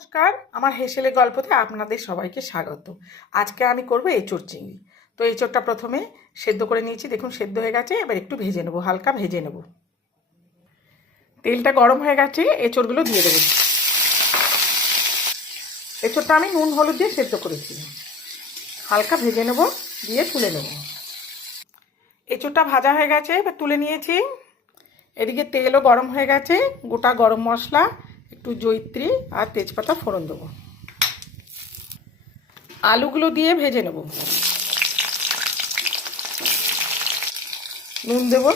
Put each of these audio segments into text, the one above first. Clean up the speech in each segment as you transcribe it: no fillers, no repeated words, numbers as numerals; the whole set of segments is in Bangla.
নমস্কার, আমার হেসেলে গল্পতে আপনাদের সবাইকে স্বাগত। আজকে আমি করব এঁচোড় চিংড়ি। তো এঁচোড়টা প্রথমে সেদ্ধ করে নিয়েছি, দেখুন সেদ্ধ হয়ে গেছে। এবার একটু ভেজে নেব, হালকা ভেজে নেব। তেলটা গরম হয়ে গেছে, এঁচোড়গুলো দিয়ে দেবো। এঁচোড়টা আমি নুন হলুদ দিয়ে সেদ্ধ করেছি, হালকা ভেজে নেব, দিয়ে তুলে নেব। এঁচোড়টা ভাজা হয়ে গেছে, এবার তুলে নিয়েছি। এদিকে তেলও গরম হয়ে গেছে, গোটা গরম মশলা, একটু জয়িত্রী আর তেজপাতা ফোড়ন দেবো। আলুগুলো দিয়ে ভেজে নেব। নুন দেব,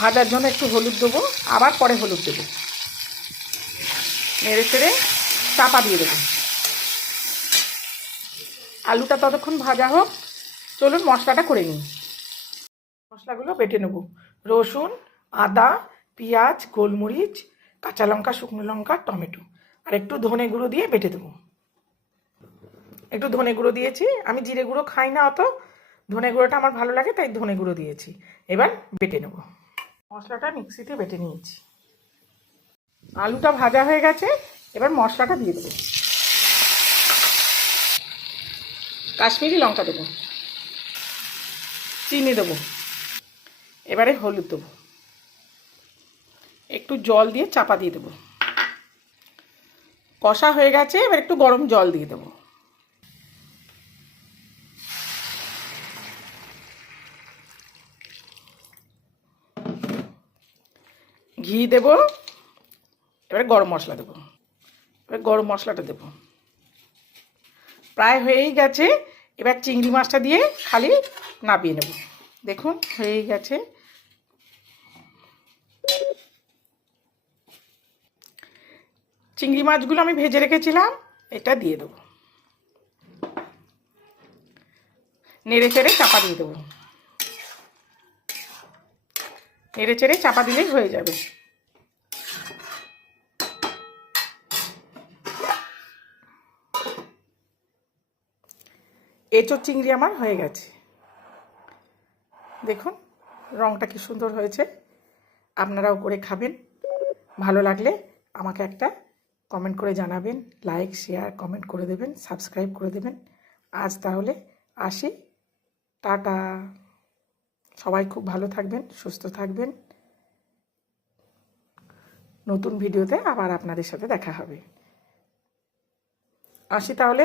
ভাজার জন্য একটু হলুদ দেবো, আবার পরে হলুদ দেবো। নেড়ে চেড়ে চাপা দিয়ে দেবো। আলুটা ততক্ষণ ভাজা হোক, চলুন মশলাটা করে নিই। মশলাগুলো বেটে নেব। রসুন, আদা, পেঁয়াজ, গোলমরিচ, কাঁচা লঙ্কা, শুকনো লঙ্কা, টমেটো আর একটু ধনে গুঁড়ো দিয়ে বেটে দেবো। একটু ধনে গুঁড়ো দিয়েছি, আমি জিরে গুঁড়ো খাই না অত, ধনে গুঁড়োটা আমার ভালো লাগে তাই ধনে গুঁড়ো দিয়েছি। এবার বেটে নেব। মশলাটা মিক্সিতে বেটে নিয়েছি। আলুটা ভাজা হয়ে গেছে, এবার মশলাটা দিয়ে দেবো। কাশ্মীরি লঙ্কা দেবো, চিনি দেবো, এবারে হলুদ দেবো, একটু জল দিয়ে চাপা দিয়ে দেবো। কষা হয়ে গেছে, এবার একটু গরম জল দিয়ে দেবো। ঘি দেবো, এবার গরম মশলা দেবো। এবার গরম মশলাটা দেবো। প্রায় হয়েই গেছে, এবার চিংড়ি মাছটা দিয়ে খালি নাবিয়ে নেব। দেখুন হয়েই গেছে। চিংড়ি মাছগুলো আমি ভেজে রেখেছিলাম, এটা দিয়ে দেবো। নেড়ে চেড়ে চাপা দিয়ে দেবো। নেড়ে চেড়ে চাপা দিলেই হয়ে যাবে। এঁচোড় চিংড়ি আমার হয়ে গেছে। দেখুন রঙটা কি সুন্দর হয়েছে। আপনারাও করে খাবেন। ভালো লাগলে আমাকে একটা কমেন্ট করে জানাবেন, লাইক শেয়ার কমেন্ট করে দেবেন, সাবস্ক্রাইব করে দেবেন। আজ তাহলে আসি, টাটা। সবাই খুব ভালো থাকবেন, সুস্থ থাকবেন। নতুন ভিডিওতে আবার আপনাদের সাথে দেখা হবে। আসি তাহলে।